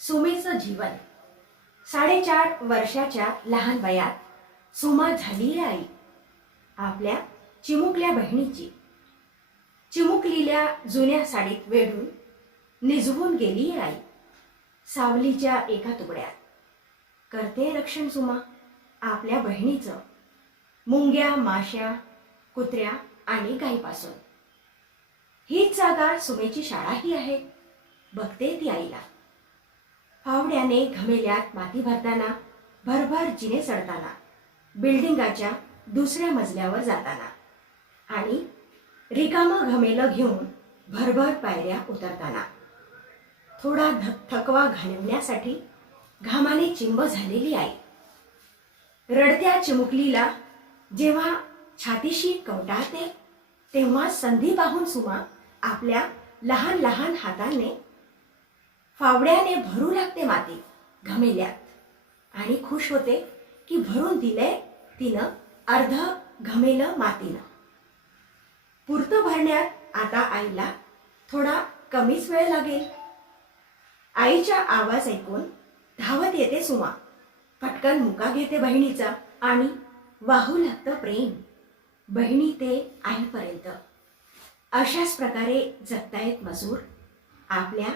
सुमेचं जीवन 4.5 वर्षाच्या लहान वयात सुमा झाली आई आपल्या चिमुकल्या बहिणीची. चिमुकलील्या जुन्या साडीत वेढून निजवून गेली आई सावलीच्या एका तुकड्यात. करते रक्षण सुमा आपल्या बहिणीचं मुंग्या, माश्या, कुत्र्या आणि गायीपासून. हीच जागा सुमेची शाळाही आहे. बघते ती आईला. फावड्याने घमेल्यात माती भरताना, भरभर जिने चढताना, बिल्डिंगाच्या दुसऱ्या मजल्यावर जाताना आणि रिकामं घमेलं घेऊन भरभर पायऱ्या उतरताना. थोडा थकवा घालवण्यासाठी घामाने चिंब झालेली आई. रडत्या चिमुकलीला जेव्हा छातीशी कवटाळते तेव्हा संधी पाहून सुमा आपल्या लहान लहान हाताने फावड्याने भरू लागते माती घमेल्यात आणि खुश होते की भरून दिले तिनं अर्ध घमेलं मातीनं. पुरतं भरण्यात आता आईला थोडा कमीच वेळ लागेल. आईचा आवाज ऐकून धावत येते सुमा. पटकन मुका घेते बहिणीचा आणि वाहू लागतं प्रेम बहिणी ते आईपर्यंत. अशाच प्रकारे जगतायत मजूर आपल्या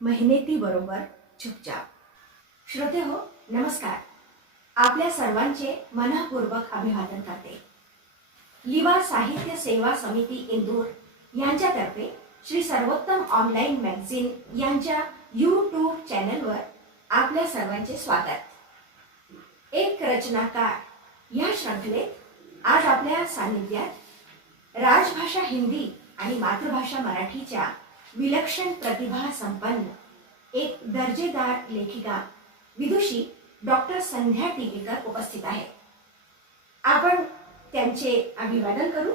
मेहनतीबरोबर चुपचाप. श्रोते हो, नमस्कार. आपल्या सर्वांचे मनःपूर्वक अभिवादन करते. लिवा साहित्य सेवा समिती इंदूर यांच्यातर्फे श्री सर्वोत्तम ऑनलाईन मॅगझिन यांच्या यूट्यूब चॅनलवर आपल्या सर्वांचे स्वागत. एक रचनाकार या श्रृंखलेत आज आपल्या सानिध्यात राजभाषा हिंदी आणि मातृभाषा मराठीच्या विलक्षण प्रतिभा संपन्न एक दर्जेदार लेखिका विदुषी डॉक्टर संध्या टिकेकर उपस्थित आहे. आपण त्यांचे अभिवादन करू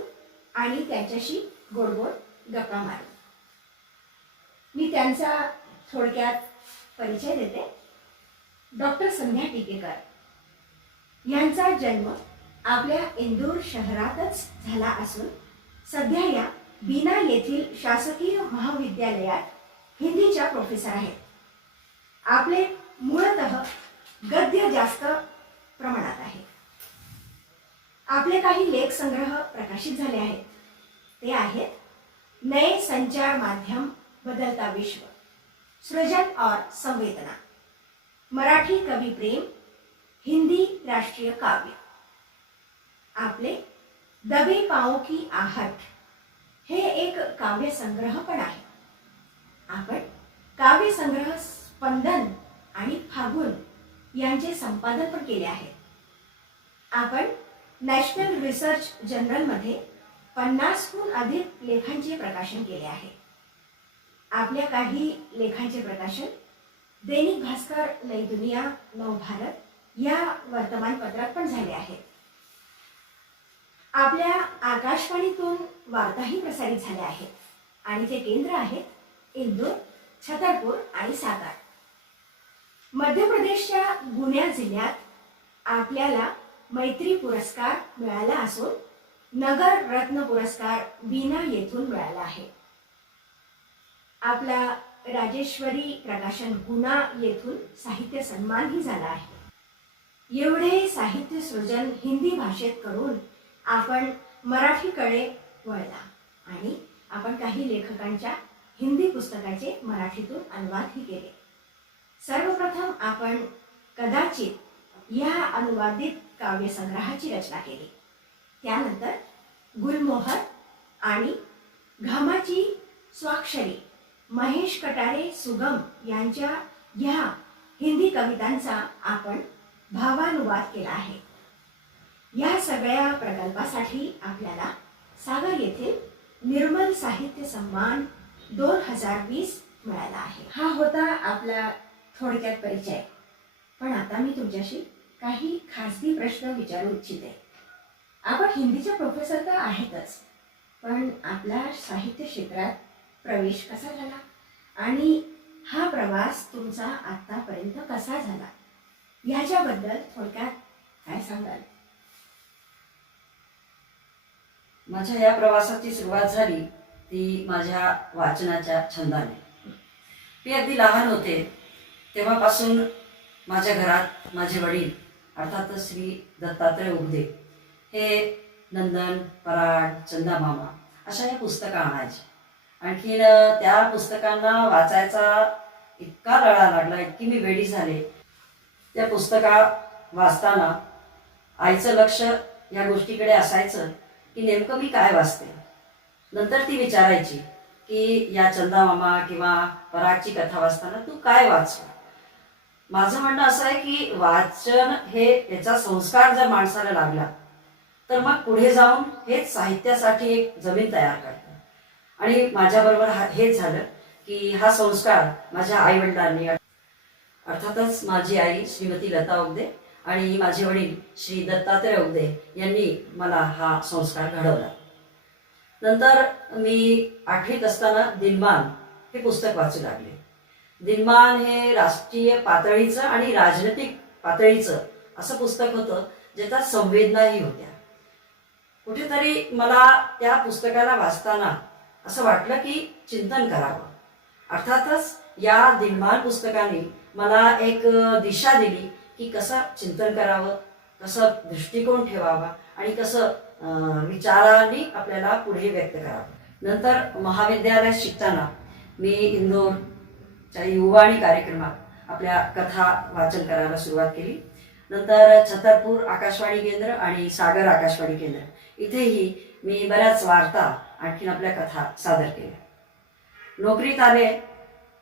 आणि त्यांच्याशी गोड गोड गप्पा मारू. मी त्यांचा थोडक्यात परिचय देते. डॉक्टर संध्या टिकेकर यांचा जन्म आपल्या इंदूर शहरातच झाला असून सध्या या बीना येथील शासकीय महाविद्यालयात हिंदीच्या प्रोफेसर आहेत. आपले मूळतः गद्य जास्त प्रमाणात आहे. आपले काही लेख संग्रह प्रकाशित झाले आहेत. ते आहेत नए संचार माध्यम बदलता विश्व, सृजन और संवेदना, मराठी कवि प्रेम, हिंदी राष्ट्रीय काव्य. आपले दबे पाँव की आहट हे एक काव्य संग्रह पण आहे. आपण काव्य संग्रह स्पंदन आणि फागुन यांचे संपादन पण केले आहे. आपण नॅशनल रिसर्च जर्नलमध्ये 50हून अधिक लेखांचे प्रकाशन केले आहे. आपल्या काही लेखांचे प्रकाशन दैनिक भास्कर, नई दुनिया, नवभारत या वर्तमानपत्रात पण झाले आहे. आपल्या आकाशवाणीतून वार्ताही प्रसारित झाल्या आहेत आणि ते केंद्र आहेत इंदूर, छतरपूर आणि सातारा. मध्य प्रदेशच्या गुन्या जिल्ह्यात आपल्याला मैत्री पुरस्कार मिळाला असून नगर रत्न पुरस्कार बीना येथून मिळाला आहे. आपला राजेश्वरी प्रकाशन गुना येथून साहित्य सन्मानही झाला आहे. एवढे साहित्य सृजन हिंदी भाषेत करून आपण मराठीकडे वळला आणि आपण काही लेखकांच्या हिंदी पुस्तकाचे मराठीतून अनुवादही केले. सर्वप्रथम आपण कदाचित या अनुवादित काव्यसंग्रहाची रचना केली. त्यानंतर गुलमोहर आणि घामाची स्वाक्षरी महेश कटारे सुगम यांच्या या हिंदी कवितांचा आपण भावानुवाद केला आहे. या सगळ्या प्रकल्पासाठी आपल्याला सागर येथे निर्मल साहित्य सन्मान 2020 मिळाला आहे. हा होता आपला थोडक्यात परिचय. पण आता मी तुमच्याशी काही खासगी प्रश्न विचारू इच्छिते. आपण हिंदीचे प्रोफेसर तर आहेतच, पण आपला साहित्य क्षेत्रात प्रवेश कसा झाला आणि हा प्रवास तुमचा आतापर्यंत कसा झाला ह्याच्याबद्दल थोडक्यात काय सांगाल? माझ्या या प्रवासाची सुरुवात झाली ती माझ्या वाचनाच्या छंदाने. मी अगदी लहान होते तेव्हापासून माझ्या घरात माझे वडील अर्थातच श्री दत्तात्रय उगदे हे नंदन, पराड, चंदामामा अशा या पुस्तकं आणायचे. आणखीन त्या पुस्तकांना वाचायचा इतका लळा लागला, इतकी मी वेडी झाले. त्या पुस्तका वाचताना आईचं लक्ष या गोष्टीकडे असायचं की नेमकं मी काय वाचते. नंतर ती विचारायची की या चंदामामा किंवा परागची कथा वाचताना तू काय वाचलं. माझं म्हणणं असं आहे की वाचन हे याचा संस्कार जर माणसाला लागला तर मग पुढे जाऊन हेच साहित्यासाठी एक जमीन तयार करतं. आणि माझ्याबरोबर हेच झालं की हा संस्कार माझ्या आईवडिलांनी, अर्थातच माझी आई श्रीमती लता उगदे आणि माझे वडील श्री दत्तात्रय उगदे यांनी मला हा संस्कार घडवला. नंतर मी 8वीत असताना दिनमान हे पुस्तक वाचू लागले. दिनमान हे राष्ट्रीय पातळीचं आणि राजनैतिक पातळीचं असं पुस्तक होतं ज्याच्यात संवेदनाही होत्या. कुठेतरी मला त्या पुस्तकाला वाचताना असं वाटलं की चिंतन करावं. अर्थातच या दिनमान पुस्तकाने मला एक दिशा दिली की कसं चिंतन करावं, कसं दृष्टिकोन ठेवावा आणि कसं विचारांनी आपल्याला पुढे व्यक्त करावं. नंतर महाविद्यालयात शिकताना मी इंदोरच्या युवाणी कार्यक्रमात आपल्या कथा वाचन करायला सुरुवात केली. नंतर छतरपूर आकाशवाणी केंद्र आणि सागर आकाशवाणी केंद्र इथेही मी बऱ्याच वार्ता आणखीन आपल्या कथा सादर केल्या. नोकरीत आले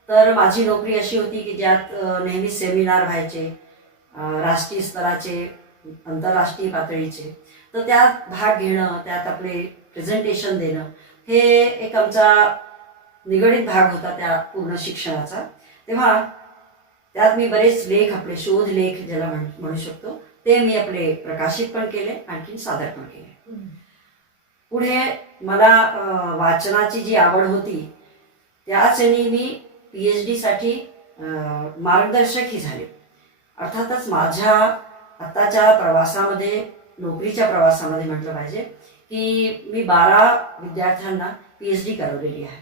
तर माझी नोकरी अशी होती की ज्यात नेहमी सेमिनार व्हायचे, राष्ट्रीय स्तराचे, आंतरराष्ट्रीय पातळीचे. तर त्यात भाग घेणं, त्यात आपले प्रेझेंटेशन देणं हे एक आमचा निगडीत भाग होता त्या पूर्ण शिक्षणाचा. तेव्हा त्यात मी बरेच लेख, आपले शोध लेख ज्याला म्हणू शकतो, ते मी आपले प्रकाशित पण केले, आणखीन सादर पण केले. पुढे मला वाचनाची जी आवड होती त्याचनी मी PhD साठी मार्गदर्शकही झाले. अर्थातच माझ्या आत्ताच्या प्रवासामध्ये, नोकरीच्या प्रवासामध्ये म्हटलं पाहिजे की मी 12 विद्यार्थ्यांना PhD करवलेली आहे.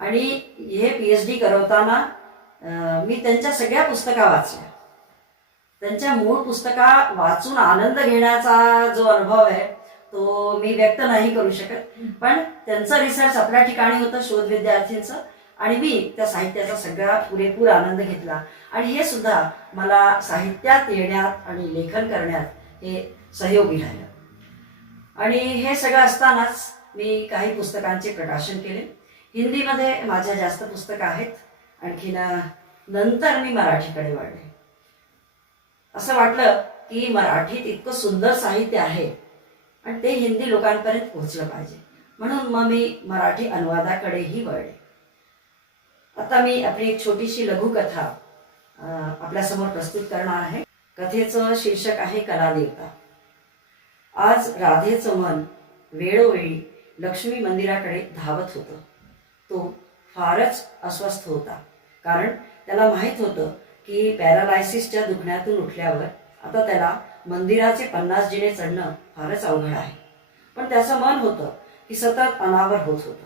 आणि हे PhD करवताना मी त्यांच्या सगळ्या पुस्तका वाचल्या. त्यांच्या मूळ पुस्तका वाचून आनंद घेण्याचा जो अनुभव आहे तो मी व्यक्त नाही करू शकत. पण त्यांचं रिसर्च आपल्या ठिकाणी होतं, शोध विद्यार्थींचं, आणि मी त्या साहित्याचा सगळा पुरेपूर आनंद घेतला. आणि हे सुद्धा मला साहित्यात येण्यात आणि लेखन करण्यात हे सहयोगी राहिलं. आणि हे सगळं असतानाच मी काही पुस्तकांचे प्रकाशन केले. हिंदीमध्ये माझ्या जास्त पुस्तकं आहेत. आणखीन नंतर मी मराठीकडे वळले. असं वाटलं की मराठीत इतकं सुंदर साहित्य आहे आणि ते हिंदी लोकांपर्यंत पोहोचलं पाहिजे, म्हणून मग मी मराठी अनुवादाकडेही वळले. आता मी आपली एक छोटीशी लघुकथा आपल्यासमोर प्रस्तुत करणार आहे. कथेचं शीर्षक आहे कलादेवता. आज राधेचं मन वेळोवेळी लक्ष्मी मंदिराकडे धावत होतं. तो फारच अस्वस्थ होता, कारण त्याला माहीत होतं की पॅरालायसिसच्या दुखण्यातून उठल्यावर आता त्याला मंदिराचे 50 जिने चढणं फारच अवघड आहे. पण त्याचं मन होतं की सतत अनावर होत होतं.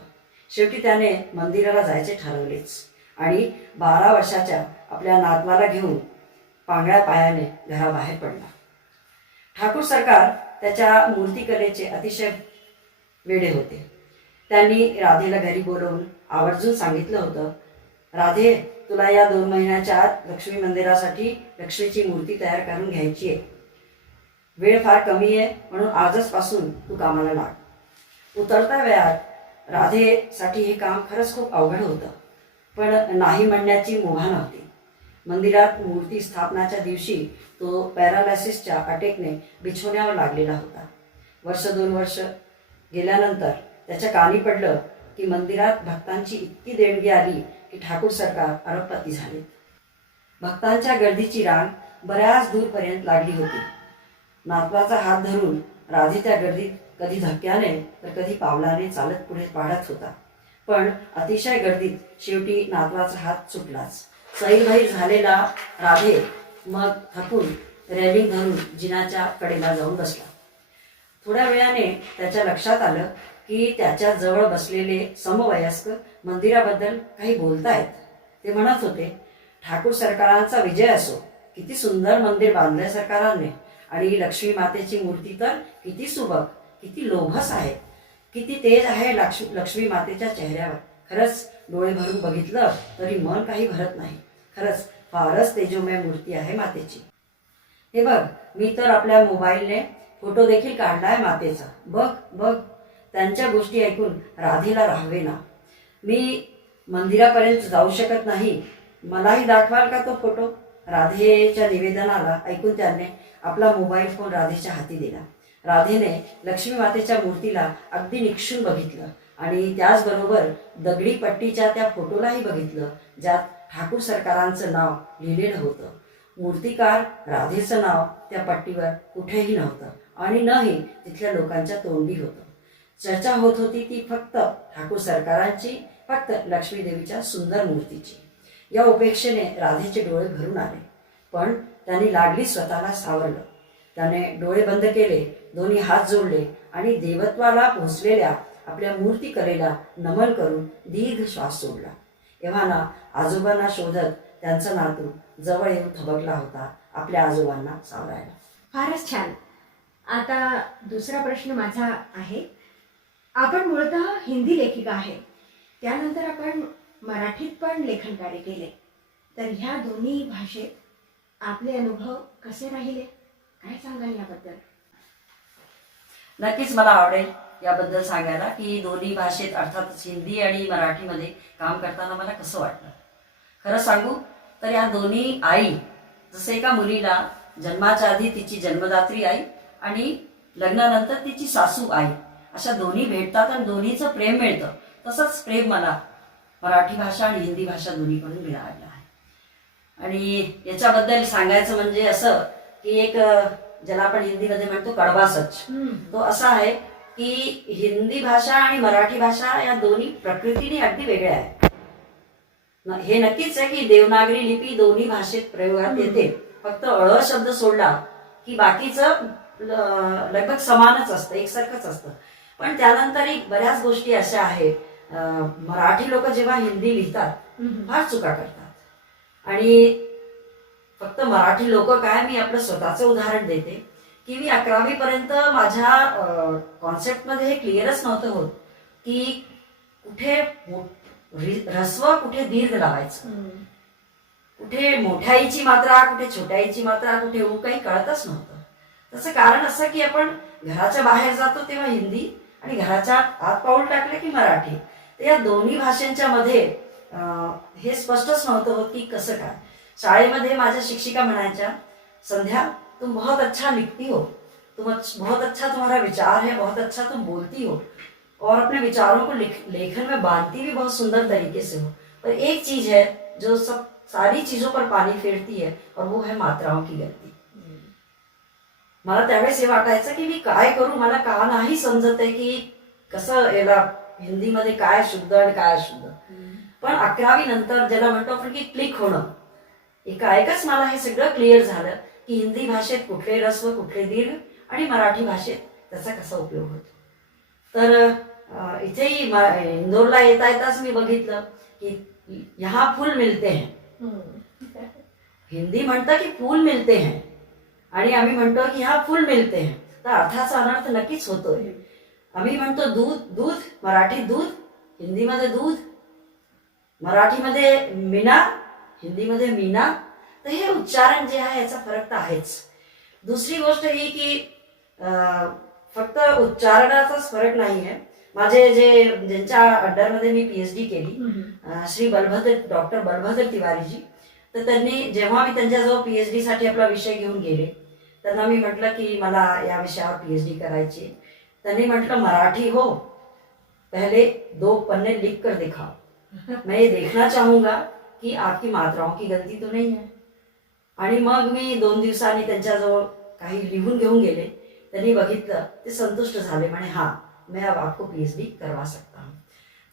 शेवटी त्याने मंदिराला जायचे ठरवलेच आणि 12 वर्षाच्या आपल्या नातवाला घेऊन पांगळ्या पायाने घराबाहेर पडला. ठाकूर सरकार त्याच्या मूर्तिकलेचे अतिशय वेडे होते. त्यांनी राधेला घरी बोलवून आवर्जून सांगितलं होतं, राधे, तुला या 2 महिन्याच्या आत लक्ष्मी मंदिरासाठी लक्ष्मीची मूर्ती तयार करून घ्यायची आहे. वेळ फार कमी आहे, म्हणून आजच पासून तू कामाला लाग. उतरत्या वेळात राधेसाठी हे काम खरंच खूप अवघड होतं, पण नाही म्हणण्याची मुभा नव्हती. मंदिरात मूर्ती स्थापनाच्या दिवशी तो पॅरालायसिसच्या अटॅकने बिछोण्यावर लागलेला होता. 1-2 वर्ष गेल्यानंतर त्याच्या कानी पडलं की मंदिरात भक्तांची इतकी देणगी आली की ठाकूर सरकार अरबपती झाले. भक्तांच्या गर्दीची रांग बऱ्याच दूरपर्यंत लागली होती. नातवाचा हात धरून राधे त्या गर्दीत कधी धक्क्याने तर कधी पावलाने चालत पुढे वाढत होता. पण अतिशय गर्दीत शेवटी नातवाचा हात सुटलाच. सैरभैर झालेला राधे मग थकून रेलिंग धरून जिनाच्या कडेला जाऊन बसला. थोड्या वेळाने त्याच्या लक्षात आलं की त्याच्या जवळ बसलेले समवयस्क मंदिराबद्दल काही बोलतायत. ते म्हणत होते, ठाकूर सरकारांचा विजय असो, किती सुंदर मंदिर बांधलंय सरकारांनी, आणि लक्ष्मी मातेची मूर्ती तर किती सुबक, किती लोभस आहे, किती तेज आहे लक्ष्मी मातेच्या चेहऱ्यावर. खरंच डोळे भरून बघितलं तरी मन काही भरत नाही. खरंच फारच तेजोमय मूर्ती आहे मातेची. हे बघ, मी तर आपल्या मोबाईलने फोटो देखील काढलाय मातेचा. बघ बघ. त्यांच्या गोष्टी ऐकून राधेला राहावेना. मी मंदिरापर्यंत जाऊ शकत नाही, मलाही दाखवाल का तो फोटो? राधेच्या निवेदनाला ऐकून त्याने आपला मोबाईल फोन राधेच्या हाती दिला. राधेने लक्ष्मी मातेच्या मूर्तीला अगदी निक्षून बघितलं आणि त्याचबरोबर दगडी पट्टीच्या त्या फोटोलाही बघितलं, ज्यात ठाकूर सरकारांचं नाव लिहिलेलं होतं. मूर्तिकार राधेचं नाव त्या पट्टीवर कुठेही नव्हतं आणि नही तिथल्या लोकांच्या तोंडी होतं. चर्चा होत होती ती फक्त ठाकूर सरकारांची, फक्त लक्ष्मी देवीच्या सुंदर मूर्तीची. या उपेक्षेने राधेचे डोळे भरून आले, पण त्यांनी लागली स्वतःला सावरलं. त्याने डोळे बंद केले, दोन्ही हात जोडले आणि देवत्वाला पोहोचलेल्या आपल्या मूर्तिकलेला नमन करून दीर्घ श्वास सोडला. एव्हाना आजोबांना शोधत त्यांचा नातू जवळ येऊन थबकला होता आपल्या आजोबांना सावरायला. फारच छान. आता दुसरा प्रश्न माझा आहे. आपण मूळतः हिंदी लेखिका आहे, त्यानंतर आपण मराठीत पण लेखन कार्य केले, तर ह्या दोन्ही भाषेत आपले अनुभव कसे राहिले, काय सांगाल याबद्दल? नक्कीच मला आवडेल याबद्दल सांगायला की दोन्ही भाषेत अर्थातच हिंदी आणि मराठीमध्ये काम करताना मला कसं वाटलं. खरं सांगू तर या दोन्ही आई, जसं एका मुलीला जन्माच्या आधी तिची जन्मदात्री आई आणि लग्नानंतर तिची सासू आई, अशा दोन्ही भेटतात आणि दोन्हीचं प्रेम मिळतं, तसंच प्रेम मला मराठी भाषा आणि हिंदी भाषा दोन्हीकडून मिळालेलं आहे. आणि याच्याबद्दल सांगायचं म्हणजे असं की एक ज्याला आपण हिंदीमध्ये म्हणतो कडवा सच, तो असा आहे की हिंदी भाषा आणि मराठी भाषा या दोन्ही प्रकृतीने अगदी वेगळ्या आहेत. हे नक्कीच आहे की देवनागरी लिपी दोन्ही भाषेत प्रयोगात येते, फक्त अळ शब्द सोडला की बाकीचं लगभग समानच असतं, एकसारखंच असतं. पण त्यानंतरही बऱ्याच गोष्टी अशा आहेत, मराठी लोक जेव्हा हिंदी लिहितात फार चुका करतात. आणि फक्त मराठी लोक काय, मी आपलं स्वतःचं उदाहरण देते की मी 11वी पर्यंत माझ्या कॉन्सेप्टमध्ये हे क्लिअरच नव्हतं होत की कुठे ऱ्हस्व कुठे दीर्घ लावायचं, कुठे मोठ्याईची मात्रा कुठे छोट्याईची मात्रा कुठे काही कळतच नव्हतं. त्याचं कारण असं की आपण घराच्या बाहेर जातो तेव्हा हिंदी आणि घराच्या आत पाऊल टाकले की मराठी, तर या दोन्ही भाषांच्या मध्ये हे स्पष्टच नव्हतं होत की कसं काय. शाळेमध्ये माझ्या शिक्षिका म्हणायच्या, संध्या तुम बहुत अच्छा लिखती हो, बहुत अच्छा तुम्हारा विचार है, बहुत अच्छा तुम बोलती हो और अपने विचारों को लेखन में बांधती भी बहुत सुंदर तरीके से हो, पर एक चीज है जो सब सारी चीजों पर पानी फेरती है और वो है मात्राओं की गलती. मला त्यावेळेस हे वाटायचं की मी काय करू, मला का नाही समजत आहे की कसं याला हिंदीमध्ये काय शुद्ध आणि काय अशुद्ध. पण 11वी नंतर ज्याला म्हणतो आपण की क्लिक होणं, एकाएकच मला हे सगळं क्लिअर झालं की हिंदी भाषेत कुठले ऱ्हस्व कुठले दीर्घ आणि मराठी भाषेत त्याचा कसा उपयोग होतो. तर इथेही इंदोरला येता येताच मी बघितलं की यहाँ फूल मिलते हैं, हिंदी म्हणतं की फूल मिलते हैं आणि आम्ही म्हणतो की ह्या फूल मिळते, तर अर्थाचा अनर्थ नक्कीच होतोय. आम्ही म्हणतो दूध दूध, मराठी दूध, हिंदीमध्ये दूध, मराठीमध्ये मीना, हिंदीमध्ये मीना, तर हे उच्चारण जे आहे याचा फरक तर आहेच. दुसरी गोष्ट ही की फक्त उच्चारणाचाच फरक नाही आहे. माझे ज्यांच्या अंडरमध्ये मी PhD केली, श्री डॉक्टर बलभद्र तिवारीजी, तर त्यांनी जेव्हा मी त्यांच्याजवळ PhD साठी आपला विषय घेऊन गेले, त्यांना मी म्हटलं की मला या विषयावर PhD करायची. त्यांनी म्हटलं, मराठी हो, पहले 2 पन्ने लिख कर दिखाओ, मैं ये देखना चाहूंगा कि आपकी मात्राओं की गलती तो नहीं है. आणि मग मी 2 दिवसांनी त्यांच्याजवळ काही लिहून घेऊन गेले. त्यांनी बघितलं, ते संतुष्ट झाले, म्हणे हाँ मैं अब आपको PhD करवा सकता हूँ.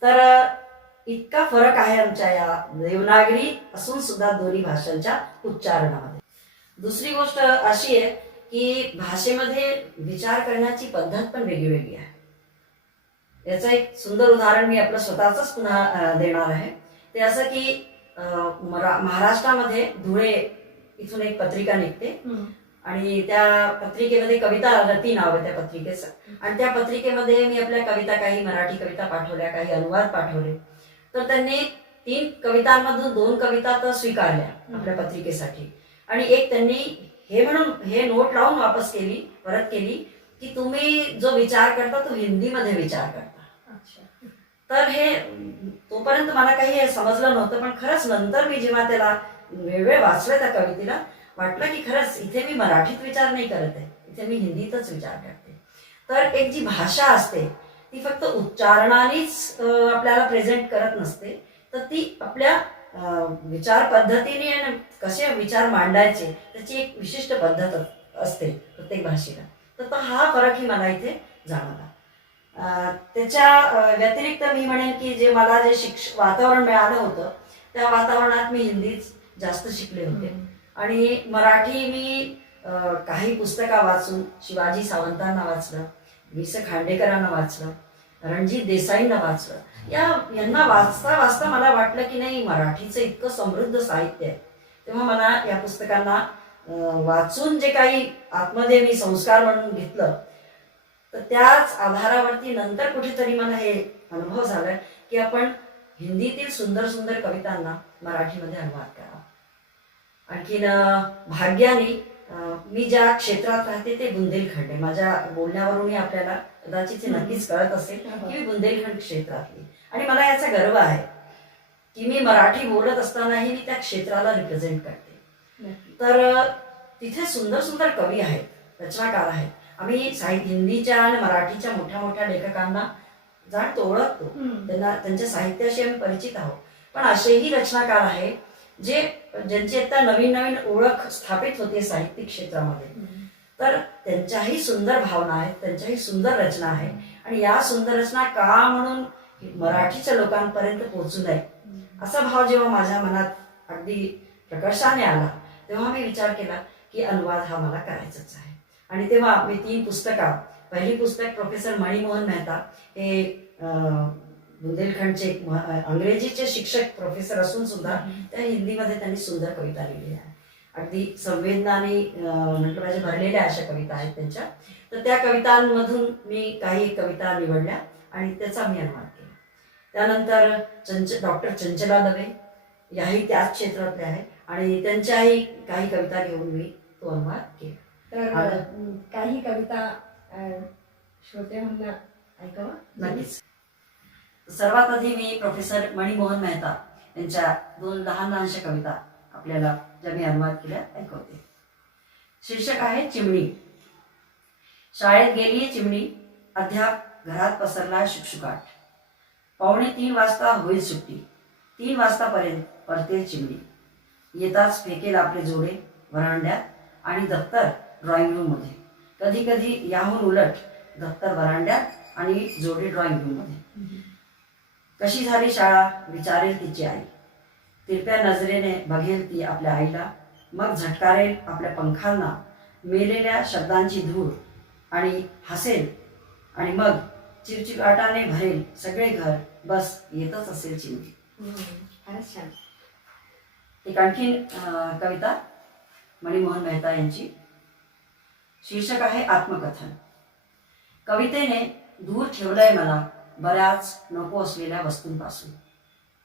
तर इतका फरक आहे आमच्या या देवनागरी असून सुद्धा दोन्ही भाषांच्या उच्चारणामध्ये. दुसरी गोष्ट अशी आहे की भाषेमध्ये विचार करण्याची पद्धत पण वेगळी आहे. याचं एक सुंदर उदाहरण मी आपलं स्वतःच पुन्हा देणार आहे. ते असं की महाराष्ट्रामध्ये धुळे इथून एक पत्रिका निघते आणि त्या पत्रिकेमध्ये कविता रती नाव आहे त्या पत्रिकेचं. आणि त्या पत्रिकेमध्ये मी आपल्या कविता, काही मराठी कविता पाठवल्या, काही अनुवाद पाठवले. तर त्यांनी 3 कवितांमधून 2 कविता तर स्वीकारल्या आपल्या पत्रिकेसाठी आणि एक त्यांनी हे म्हणून हे नोट लावून वापस परत केली की तुम्ही जो विचार करता तो हिंदीमध्ये विचार करता. तर हे तोपर्यंत मला काही हे समजलं नव्हतं, पण खरंच नंतर मी जेव्हा त्याला वेगवेगळे वाचलं त्या कवितेला, वाटलं की खरंच इथे मी मराठीत विचार नाही करत आहे, इथे मी हिंदीतच विचार करते. तर एक जी भाषा असते ती फक्त उच्चारणानेच आपल्याला प्रेझेंट करत नसते, तर ती आपल्या विचार पद्धतीने आणि कसे विचार मांडायचे त्याची एक विशिष्ट पद्धत असते प्रत्येक भाषेला. तर हा फरकही मला इथे जाणवला. त्याच्या व्यतिरिक्त मी म्हणेन की जे मला वातावरण मिळालं होतं त्या वातावरणात मी हिंदीच जास्त शिकले होते आणि मराठी मी काही पुस्तकं वाचून शिवाजी सावंतांना वाचलं, वि स खांडेकरांना वाचलं, रणजित देसाईंना वाचलं. यांना वाचता वाचता मला वाटलं की नाही, मराठीचं इतकं समृद्ध साहित्य आहे. तेव्हा मला या पुस्तकांना वाचून जे काही आतमध्ये मी संस्कार म्हणून घेतलं, तर त्याच आधारावरती नंतर कुठेतरी मला हे अनुभव झाला की आपण हिंदीतील सुंदर सुंदर कवितांना मराठीमध्ये अनुवाद करावा. आणखीन भाग्याने मी ज्या क्षेत्रात राहते ते बुंदेलखंड आहे. माझ्या बोलण्यावरूनही आपल्याला कदाचित हे नक्कीच कळत असेल की मी बुंदेलखंड क्षेत्रातली, आणि मला याचा गर्व आहे की मी मराठी बोलत असतानाही मी त्या क्षेत्राला रिप्रेझेंट करते. तर तिथे सुंदर सुंदर कवी आहेत, रचनाकार आहेत. आम्ही हिंदीच्या आणि मराठीच्या मोठ्या मोठ्या लेखकांना जाणतो, ओळखतो, त्यांना त्यांच्या साहित्याशी आम्ही परिचित आहोत. पण असेही रचनाकार आहे ज्यांची आता नवीन नवीन ओळख स्थापित होते साहित्यिक क्षेत्रामध्ये. तर त्यांच्याही सुंदर भावना आहेत, त्यांच्याही सुंदर रचना आहे, आणि या सुंदर रचना का म्हणून मराठीच्या लोकांपर्यंत पोहोचू नये असा भाव जेव्हा माझ्या मनात अगदी प्रकर्षाने आला, तेव्हा मी विचार केला की अनुवाद हा मला करायचाच आहे. आणि तेव्हा मी 3 पुस्तकं, पहिली पुस्तक प्रोफेसर मणिमोहन मेहता, हे बुंदेलखंडचे अंग्रेजीचे शिक्षक प्रोफेसर असून सुद्धा त्या हिंदीमध्ये त्यांनी सुंदर कविता लिहिलेल्या आहेत. अगदी संवेदनाने म्हटलं पाहिजे भरलेल्या अशा कविता आहेत त्यांच्या. तर त्या कवितांमधून मी काही कविता निवडल्या आणि त्याचा मी अनुवाद केला. त्यानंतर डॉक्टर चंचला दवे याही त्याच क्षेत्रातले आहे आणि त्यांच्याही काही कविता घेऊन मी तो अनुवाद केला. तर काही कविता श्रोते म्हणून ऐकावा. नक्कीच. सर्वात आधी मी प्रोफेसर मणिमोहन मेहता यांच्या 2 लहान लहानशा कविता आपल्याला ज्या मी अनुवाद केल्या ऐकवते. शीर्षक आहे चिमणी. शाळेत गेली चिमणी, अद्याप घरात पसरला शुकशुकाट. 2:45 वाजता होईल सुट्टी, 3 वाजतापर्यंत परतेल चिमणी. येताच फेकेल आपले जोडे व्हरांड्यात आणि दप्तर ड्रॉइंग रूममध्ये. कधी कधी याहून उलट, दप्तर व्हरांड्यात आणि जोडे ड्रॉइंग रूममध्ये. कशी झाली शाळा विचारेल तिची आई. तिरप्या नजरेने बघेल ती आपल्या आईला, मग झटकारेल आपल्या पंखांना मेलेल्या शब्दांची धूळ आणि हसेल, आणि मग चिरचिराटाने भरेल सगळे घर, बस येतच असेल चिमणी. फारच छान. एक आणखीन कविता मणिमोहन मेहता यांची. शीर्षक आहे आत्मकथन. कवितेने दूर ठेवलंय मला बऱ्याच नको असलेल्या वस्तूंपासून,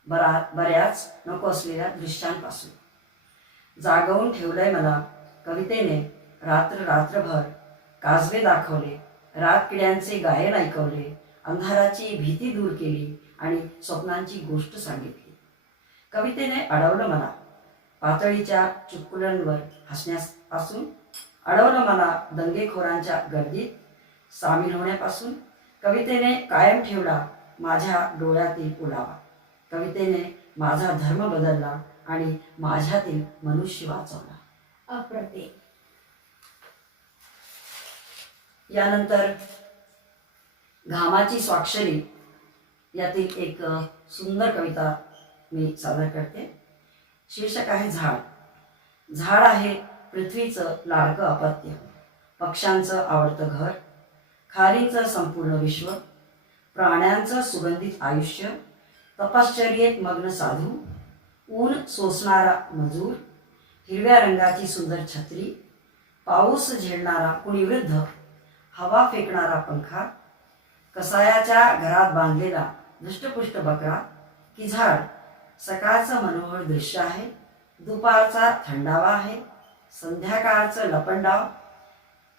बऱ्याच नको असलेल्या दृश्यांपासून. जागवून ठेवलंय मला कवितेने रात्रभर. काजवे दाखवले, रातकिड्यांचे गायन ऐकवले, अंधाराची भीती दूर केली आणि स्वप्नांची गोष्ट सांगितली. कवितेने अडवलं मला पातळीच्या चुटकुल्यांवर हसण्यापासून, अडवलं मला दंगेखोरांच्या गर्दीत सामील होण्यापासून. कवितेने कायम ठेवला माझ्या डोळ्यातील ओलावा. कवितेने माझा धर्म बदलला आणि माझ्यातील मनुष्य वाचवला. अप्रतिम. यानंतर घामाची स्वाक्षरी यातील एक सुंदर कविता मी सादर करते. शीर्षक आहे झाड. झाड आहे पृथ्वीचं लाडकं अपत्य, पक्ष्यांचं आवडतं घर, खारीचं संपूर्ण विश्व, प्राण्यांचं सुगंधित आयुष्य, तपश्चर्येत मग्न साधू, ऊन सोसणारा मजूर, हिरव्या रंगाची सुंदर छत्री, पाऊस झेलणारा कुणी वृद्ध, हवा फेकणारा पंखा, कसायाच्या घरात बांधलेला दृष्टपुष्ट बकरा, की झाड सकाळचं मनोहर दृश्य आहे, दुपारचा थंडावा आहे, संध्याकाळचं लपंडाव,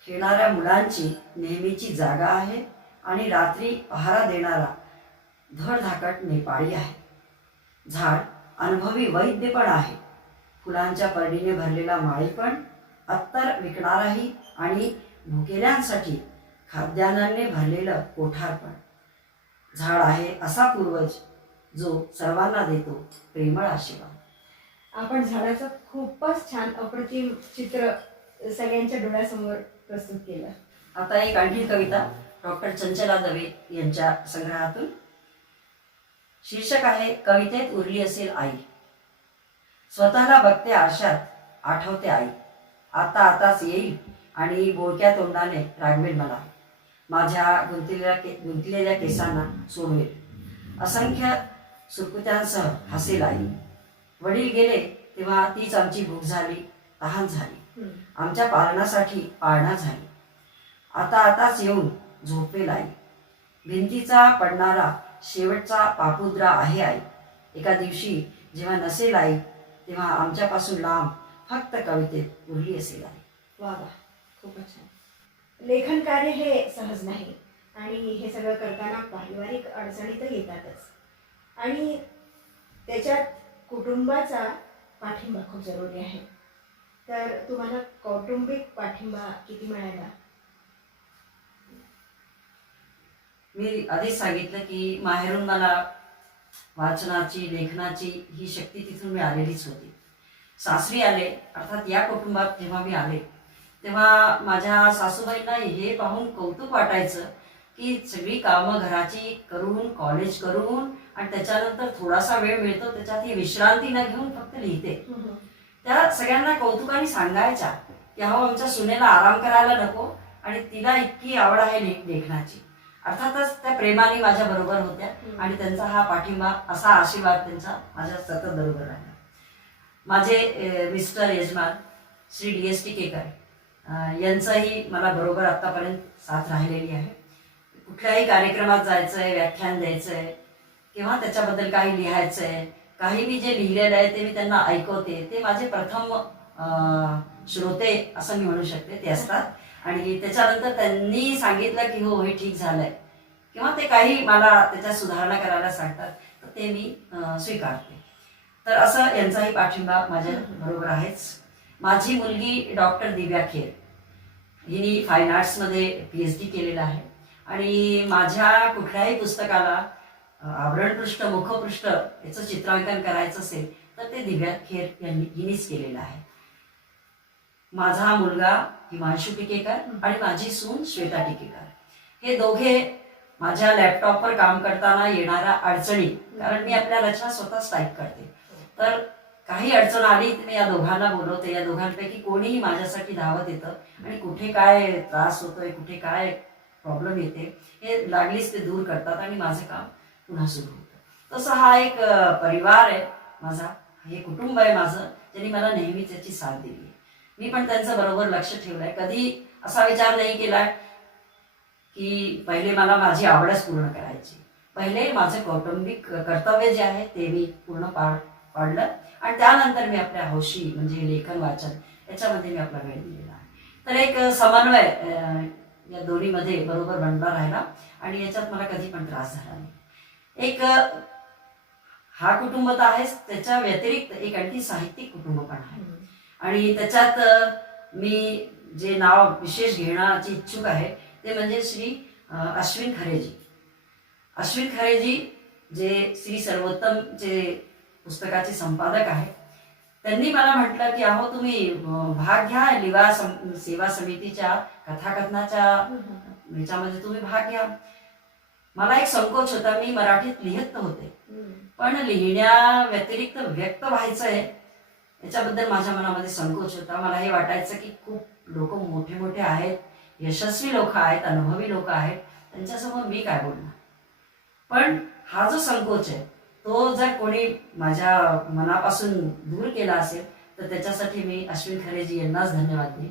खेळणाऱ्या मुलांची नेहमीची जागा आहे आणि रात्री पहारा देणारा धडधाकट नेपाळी आहे. झाड अनुभवी वैद्य पण आहे, फुलांच्या परडीने भरलेला माळी पण, अत्तर विकणाराही आणि भुकेल्यांसाठी खाद्यान्नाने भरलेलं कोठार पण. झाड आहे असा पूर्वज जो सर्वांना देतो प्रेमळ आशीर्वाद. आपण झाडाचं खूपच छान अप्रतिम चित्र सगळ्यांच्या डोळ्यासमोर प्रस्तुत केलं. आता एक आणखी कविता डॉक्टर चंचला दवे यांच्या संग्रहातून. शीर्षक आहे कवितेत उरली असेल आई. स्वतःला बघते आरशात, आठवते आई. आताच येईल आणि बोलक्या तोंडाने रागवेल मला, माझ्या गुंतलेल्या केसांना सोडवेल. असंख्य सुरकुत्यांसह हसेल आई. वडील गेले तेव्हा तीच आमची भूक झाली, तहान झाली, आमच्या पालनासाठी पाळणा झाली. आताच येऊन झोपेल आई. भिंतीचा पडणारा शेवटचा पापुद्रा आहे आई. एका दिवशी जेव्हा नसेल आई, तेव्हा आमच्यापासून लांब फक्त कवितेत उरली असेल आई. वा वा, खूपच छान. लेखन कार्य हे सहज नाही आणि हे सगळं करताना पारिवारिक अडचणी तर येतातच आणि त्याच्यात कुटुंबाचा पाठिंबा खूप जरुरी आहे. तर तुम्हाला कौटुंबिक पाठिंबा किती मिळाला? मी आधीच सांगितलं की माहेरून मला वाचनाची, लेखनाची ही शक्ती तिथून मिळालेलीच होती. सासरी आले, अर्थात या कुटुंबात जेव्हा मी आले तेव्हा माझ्या सासूबाईंना हे पाहून कौतुक वाटायचं की सगळी कामं घराची करून, कॉलेज करून आणि त्याच्यानंतर थोडासा वेळ मिळतो त्याच्यात ही विश्रांती न घेऊन फक्त लिहिते. त्या सगळ्यांना कौतुकाने सांगायच्या की अहो आमच्या सुनेला आराम करायला नको आणि तिला इतकी आवड आहे लेखनाची. अर्थातच त्या प्रेमाने माझ्या बरोबर होत्या आणि त्यांचा हा पाठिंबा, असा आशीर्वाद त्यांचा माझ्या सतत बरोबर राहिला. माझे मिस्टर यजमान श्री DS टिकेकर यांचंही मला बरोबर आत्तापर्यंत साथ राहिलेली आहे. कुठल्याही कार्यक्रमात जायचंय, व्याख्यान द्यायचंय किंवा त्याच्याबद्दल काही लिहायचंय, काही मी जे लिहिलेलं आहे ते मी त्यांना ऐकवते, ते माझे प्रथम श्रोते असं मी म्हणू शकते ते असतात. आणि त्याच्यानंतर त्यांनी सांगितलं की हो हे ठीक झालंय किंवा ते काही मला त्याच्यात सुधारणा करायला सांगतात तर ते मी स्वीकारते. तर असं यांचाही पाठिंबा माझ्या बरोबर आहेच. माझी मुलगी डॉक्टर दिव्या खेर, हिने फाईन आर्ट्समध्ये PhD केलेलं आहे आणि माझ्या कुठल्याही पुस्तकाला आवरणपृष्ठ, मुखपृष्ठ याचं चित्रांकन करायचं असेल तर ते दिव्या खेर हिनेच केलेलं आहे. माझा मुलगा हिमांशू टिकेकर आणि माझी सून श्वेता टिकेकर, हे दोघे माझ्या लॅपटॉपवर काम करताना येणाऱ्या अडचणी, कारण मी आपल्या रचना स्वतःच टाईप करते, तर काही अडचण आली तर मी या दोघांना बोलवते. या दोघांपैकी कोणीही माझ्यासाठी धावत येतं आणि कुठे काय त्रास होतोय, कुठे काय प्रॉब्लेम येते हे लागलीच ते दूर करतात आणि माझं काम पुन्हा सुरू होतं. तसं हा एक परिवार आहे माझा, हे कुटुंब आहे माझं, ज्यांनी मला नेहमीच त्याची साथ दिली आहे. मी पण त्यांचं बरोबर लक्ष ठेवलंय. कधी असा विचार नाही केलाय की पहिले मला माझी आवडच पूर्ण करायची, पहिले माझं कौटुंबिक कर्तव्य जे आहे ते मी पूर्ण पाडलं आणि त्यानंतर मी आपल्या हौशी म्हणजे लेखन, वाचन याच्यामध्ये मी आपला वेळ दिलेला आहे. तर एक समन्वय या दोन्हीमध्ये बरोबर बनला राहिला आणि याच्यात मला कधी पण त्रास झाला नाही. एक हा कुटुंब तर आहेच, त्याच्या व्यतिरिक्त एक आणखी साहित्यिक कुटुंब पण आहे आणि त्याच्यात मी जे नाव विशेष घेण्याची इच्छुक आहे ते म्हणजे श्री अश्विन खरेजी. अश्विन खरेजी जे श्री सर्वोत्तमचे पुस्तकाचे संपादक आहेत, त्यांनी मला म्हटलं की अहो तुम्ही भाग घ्या सेवा समितीच्या कथाकथनाच्या याच्यामध्ये तुम्ही भाग घ्या. मला एक संकोच होता, मी मराठीत लिहित होते, पण लिहिण्या व्यतिरिक्त व्यक्त व्हायचंय याच्याबद्दल माझ्या मनामध्ये संकोच होता. मला हे वाटायचं की खूप लोक मोठे मोठे आहेत, यशस्वी लोक आहेत, अनुभवी लोक आहेत, त्यांच्यासमोर मी काय बोलणार. पण हा जो संकोच आहे तो जर कोणी माझ्या मनापासून दूर केला असेल तर त्याच्यासाठी मी अश्विन खरेजी यांनाच धन्यवाद देईन.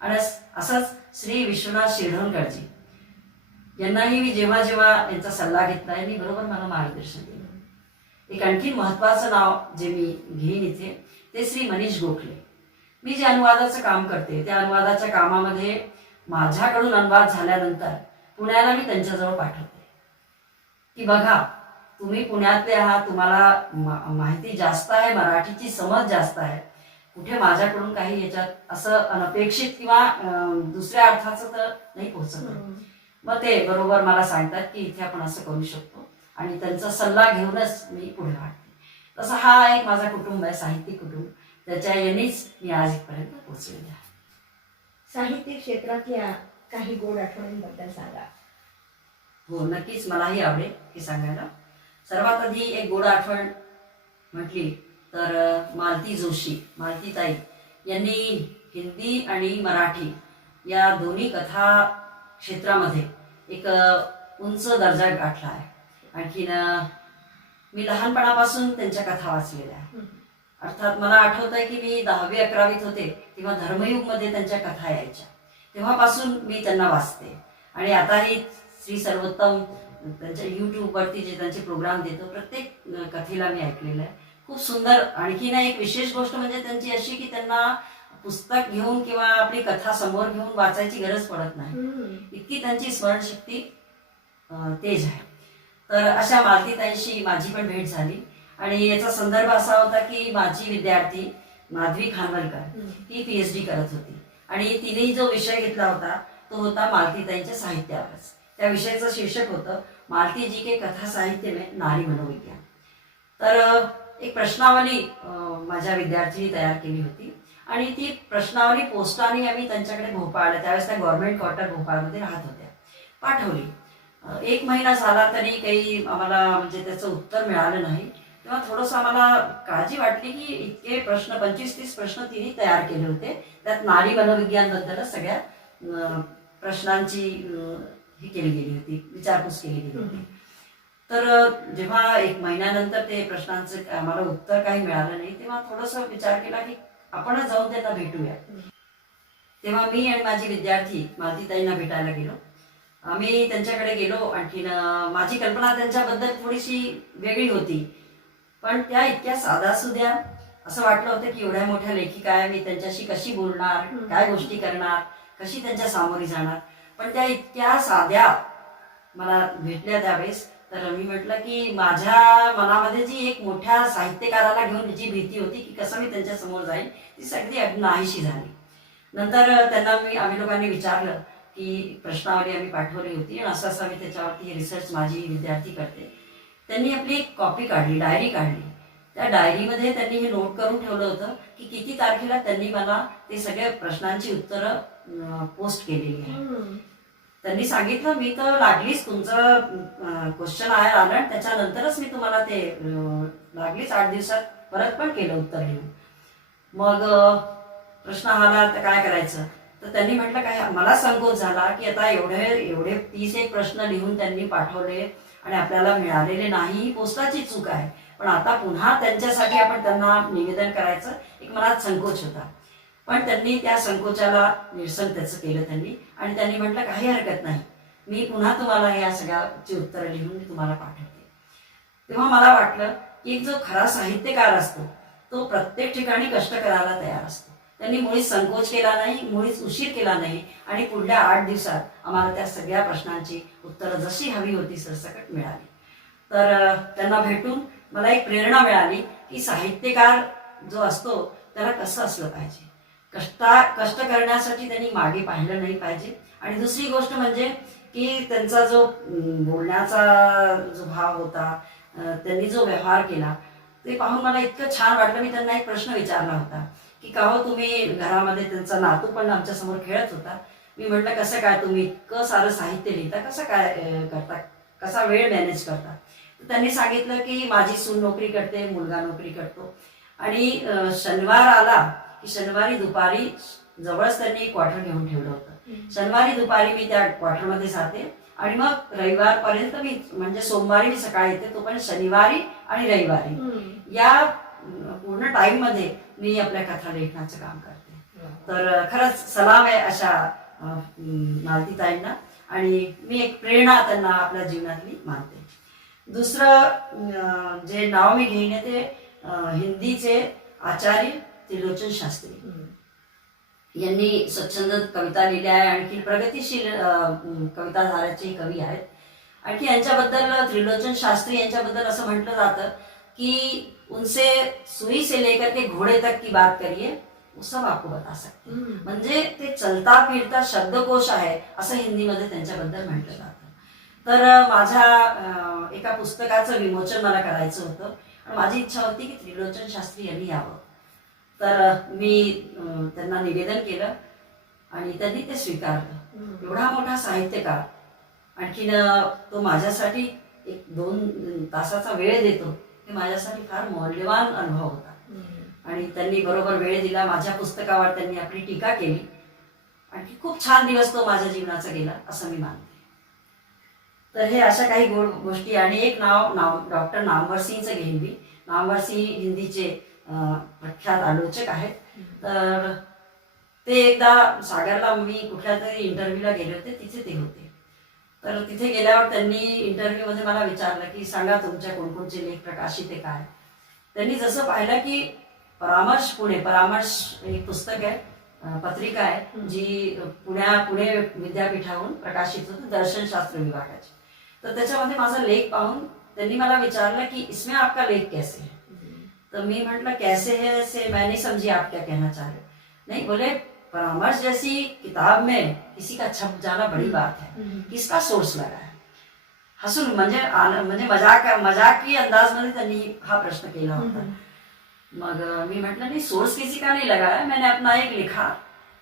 आणि असंच श्री विश्वनाथ शिरढोणकरजी यांनाही मी जेव्हा जेव्हा यांचा सल्ला घेतला यांनी बरोबर मला मार्गदर्शन दिलं. एक आणखी महत्वाचं नाव जे मी घेईन इथे ते श्री मनीष गोखले. मी जे अनुवादाचं काम करते त्या अनुवादाच्या कामामध्ये माझ्याकडून अनुवाद झाल्यानंतर पुण्याला मी त्यांच्याजवळ पाठवते की बघा तुम्ही पुण्यातले आहात, तुम्हाला माहिती जास्त आहे, मराठीची समज जास्त आहे, कुठे माझ्याकडून काही याच्यात असं अनपेक्षित किंवा दुसऱ्या अर्थाचं तर नाही पोहोचत. मग ते बरोबर मला सांगतात की इथे आपण असं करू शकतो आणि त्यांचा सल्ला घेऊनच मी पुढे वाढते. तसं हा एक माझा कुटुंब आहे, साहित्यिक कुटुंब, त्याच्या यांनीच मी आज इथपर्यंत पोहोचलेले आहे. साहित्य क्षेत्रातल्या काही गोड आठवणींबद्दल सांगा. हो नक्कीच, मलाही आवडेल हे सांगायला. सर्वात आधी एक गोड आठवण म्हटली तर मालती जोशी, मालतीताई यांनी हिंदी आणि मराठी या दोन्ही कथा क्षेत्रामध्ये एक उंच दर्जा गाठला आहे. आणखीन मी लहानपणापासून त्यांच्या कथा वाचलेल्या आहेत. अर्थात मला आठवत आहे की मी 10वी-11वीत होते तेव्हा धर्मयुगमध्ये त्यांच्या कथा यायच्या, तेव्हापासून मी त्यांना वाचते. आणि आताही श्री सर्वोत्तम त्यांच्या यूट्यूबवरती जे त्यांचे प्रोग्राम देतो प्रत्येक कथेला मी ऐकलेलं आहे. खूप सुंदर. आणखीन एक विशेष गोष्ट म्हणजे त्यांची अशी की त्यांना पुस्तक घेऊन किंवा आपली कथा समोर घेऊन वाचायची गरज पडत नाही, इतकी त्यांची स्मरणशक्ती तेज आहे. तर अशा मालतीताईंशी माझी पण भेट झाली आणि याचा संदर्भ असा होता की माझी विद्यार्थी माधवी खानवलकर ही PhD करत होती आणि तिने जो विषय घेतला होता तो होता मालतीताईंच्या साहित्यावरच. त्या विषयाचं शीर्षक होतं मालती जी के कथा साहित्य में नारी मनोविज्ञान. तर एक प्रश्नावली माझ्या विद्यार्थ्यांनी तयार केली होती आणि ती प्रश्नावली पोस्टाने आम्ही त्यांच्याकडे भोपाळला, त्यावेळेस त्या गव्हर्नमेंट क्वार्टर भोपाळमध्ये राहत होत्या, पाठवली. 1 महिना झाला तरी काही आम्हाला म्हणजे त्याचं उत्तर मिळालं नाही. तेव्हा थोडंसं आम्हाला काळजी वाटली की इतके प्रश्न 25-30 प्रश्न तिने तयार केले होते, त्यात नारी मनोविज्ञानबद्दलच सगळ्या प्रश्नांची ही केली गेली होती, विचारपूस केली गेली होती. तर जेव्हा 1 महिन्यानंतर ते प्रश्नांचं आम्हाला उत्तर काही मिळालं नाही तेव्हा थोडंसं विचार केला की आपणच जाऊन त्यांना भेटूया. तेव्हा मी आणि माझी विद्यार्थी मालतीताईंना भेटायला गेलो. आम्ही त्यांच्याकडे गेलो. आणखीन माझी कल्पना त्यांच्याबद्दल थोडीशी वेगळी होती, पण त्या इतक्या साध्यासुध्या, असं वाटलं होतं की एवढ्या मोठ्या लेखिका आहे, मी त्यांच्याशी कशी बोलणार, काय गोष्टी करणार, कशी त्यांच्या सामोरी जाणार. पण त्या इतक्या साध्या मला भेटल्या त्यावेळेस. तर मी म्हटलं की माझ्या मनामध्ये जी एक मोठ्या साहित्यकाराला घेऊन जी भीती होती की कसं मी त्यांच्या समोर जाईल ती सगळी नाहीशी झाली. नंतर त्यांना आम्ही लोकांनी विचारलं की प्रश्नावली आम्ही पाठवली होती आणि असं असं मी त्याच्यावरती रिसर्च माझी विद्यार्थी करते. त्यांनी आपली एक कॉपी काढली, डायरी काढली. त्या डायरीमध्ये त्यांनी हे नोट करून ठेवलं होतं की किती तारखेला त्यांनी मला ते सगळ्या प्रश्नांची उत्तरं पोस्ट केलेली आहे. त्यांनी सांगितलं मी तर लागलीच तुमचं क्वेश्चन आलं त्याच्यानंतरच मी तुम्हाला ते लागलीच 8 दिवसात परत पण केलं उत्तर लिहून. मग प्रश्न आला तर काय करायचं, तर त्यांनी म्हटलं काय, मला संकोच झाला की आता एवढे 31 प्रश्न लिहून त्यांनी पाठवले आणि आपल्याला मिळालेले नाही, ही पोस्टाची चूक आहे. पण आता पुन्हा त्यांच्यासाठी आपण त्यांना निवेदन करायचं एक मनात संकोच होता. पण त्यांनी त्या संकोचाला निरसन त्याचं केलं त्यांनी आणि त्यांनी म्हटलं काही हरकत नाही, मी पुन्हा तुम्हाला या सगळ्याची उत्तरं लिहून मी तुम्हाला पाठवते. तेव्हा मला वाटलं की एक जो खरा साहित्यकार असतो तो प्रत्येक ठिकाणी कष्ट करायला तयार असतो. त्यांनी मुळीच संकोच केला नाही, मुळीच उशीर केला नाही आणि पुढल्या 8 दिवसात आम्हाला त्या सगळ्या प्रश्नांची उत्तरं जशी हवी होती सरसकट मिळाली. तर त्यांना भेटून मला एक प्रेरणा मिळाली की साहित्यकार जो असतो त्याला कसं असलं पाहिजे, कष्ट करण्यासाठी त्यांनी मागे पाहिलं नाही पाहिजे. आणि दुसरी गोष्ट म्हणजे की त्यांचा जो बोलण्याचा जो भाव होता, त्यांनी जो व्यवहार केला ते पाहून मला इतकं छान वाटलं. मी त्यांना एक प्रश्न विचारला होता की का हो तुम्ही घरामध्ये, त्यांचा नातू पण आमच्यासमोर खेळत होता, मी म्हटलं कसं काय तुम्ही इतकं सारं साहित्य लिहिता, कसं काय करता, कसा वेळ मॅनेज करता. तर त्यांनी सांगितलं की माझी सून नोकरी करते, मुलगा नोकरी करतो, आणि शनिवार आला की शनिवारी दुपारी, जवळच त्यांनी क्वार्टर घेऊन ठेवलं होतं, शनिवारी दुपारी मी त्या क्वार्टरमध्ये जाते आणि मग रविवारपर्यंत मी, म्हणजे सोमवारी मी सकाळी येते, तो पण शनिवारी आणि रविवारी या पूर्ण टाईममध्ये मी आपल्या कथा लेखनाचं काम करते. तर खरंच सलाम आहे अशा मालतीताईंना, आणि मी एक प्रेरणा त्यांना आपल्या जीवनातली मानते. दुसरं जे नाव मी घेईन ते हिंदीचे आचार्य त्रिलोचन शास्त्री यांनी स्वच्छंद कविता लिहिल्या आहे. आणखी प्रगतिशील कविताधाराचे कवी आहेत. आणखी यांच्याबद्दल, त्रिलोचन शास्त्री यांच्याबद्दल असं म्हटलं जातं की उनसे सुई से लेकर के घोड़े तक की बात करिए वो सब आपको बता सकते. म्हणजे ते चलता फिरता शब्दकोश आहे असं हिंदीमध्ये त्यांच्याबद्दल म्हटलं जातं. तर माझ्या एका पुस्तकाचं विमोचन मला करायचं होतं आणि माझी इच्छा होती की त्रिलोचन शास्त्री यांनी यावं. तर मी त्यांना निवेदन केलं आणि त्यांनी ते स्वीकारलं. एवढा मोठा साहित्यकार, आणखीन तो माझ्यासाठी 1-2 तासाचा वेळ देतो, हे माझ्यासाठी फार मौल्यवान अनुभव होता. आणि त्यांनी बरोबर वेळ दिला. माझ्या पुस्तकावर त्यांनी आपली टीका केली. आणखी खूप छान दिवस तो माझ्या जीवनाचा गेला असं मी मानते. तर हे अशा काही गोष्टी. आणि एक नाव डॉक्टर नामवर सिंगचं घेईन मी. नामवर सिंग हिंदीचे प्रख्यात आलोचक आहेत. तर ते एकदा सागरला मी कुठल्या तरी इंटरव्ह्यूला गेले होते, तिथे ते होते. तर तिथे गेल्यावर त्यांनी इंटरव्ह्यूमध्ये मला विचारलं की सांगा तुमच्या कोणकोणचे लेख प्रकाशित आहे काय. त्यांनी जसं पाहिलं की परामर्श एक पुस्तक आहे, पत्रिका आहे जी पुणे विद्यापीठाहून प्रकाशित होती, दर्शनशास्त्र विभागाची. तर त्याच्यामध्ये माझा लेख पाहून त्यांनी मला विचारलं की इसमें आपका लेख कैसे है. तो मैं म्हटलं कैसे है से मैं नहीं समझी आप क्या कहना चाह रहे हो. नहीं, बोले परामर्श जैसी किताब में किसी का छप जाना बड़ी बात है, किसका सोर्स लगा है. हसून म्हणजे मजाकी अंदाजमध्ये त्यांनी हा प्रश्न केला होता. मग मी म्हटलं नहीं, सोर्स किसी का नहीं लगा है, मैंने अपना एक लिखा,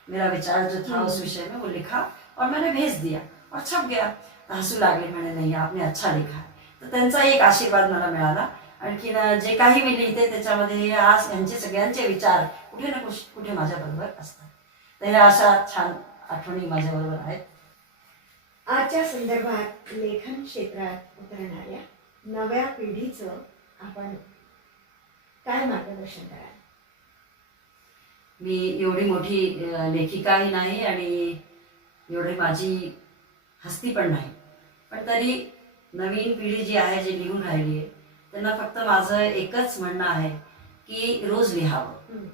मेरा विचार जो था उस विषय में वो लिखा और मैंने भेज दिया और छप गया. हसू लागले, म्हणे नाही आपने अच्छा लिखा. तर त्यांचा एक आशीर्वाद मला मिळाला. आणखीन जे काही मी लिहिते त्याच्यामध्ये यांचे सगळ्यांचे विचार कुठे ना कुठे माझ्याबरोबर असतात. तर ह्या अशा छान आठवणी माझ्याबरोबर आहेत. आजच्या संदर्भात लेखन क्षेत्रात उतरणाऱ्या नव्या पिढीचं आपण काय मार्गदर्शन कराल. मी एवढी मोठी लेखिकाही नाही आणि एवढी माझी हस्ती पण नाही, पण तरी नवीन पिढी जी आहे, जी लिहून राहिली आहे, त्यांना फक्त माझं एकच म्हणणं आहे की रोज लिहावं.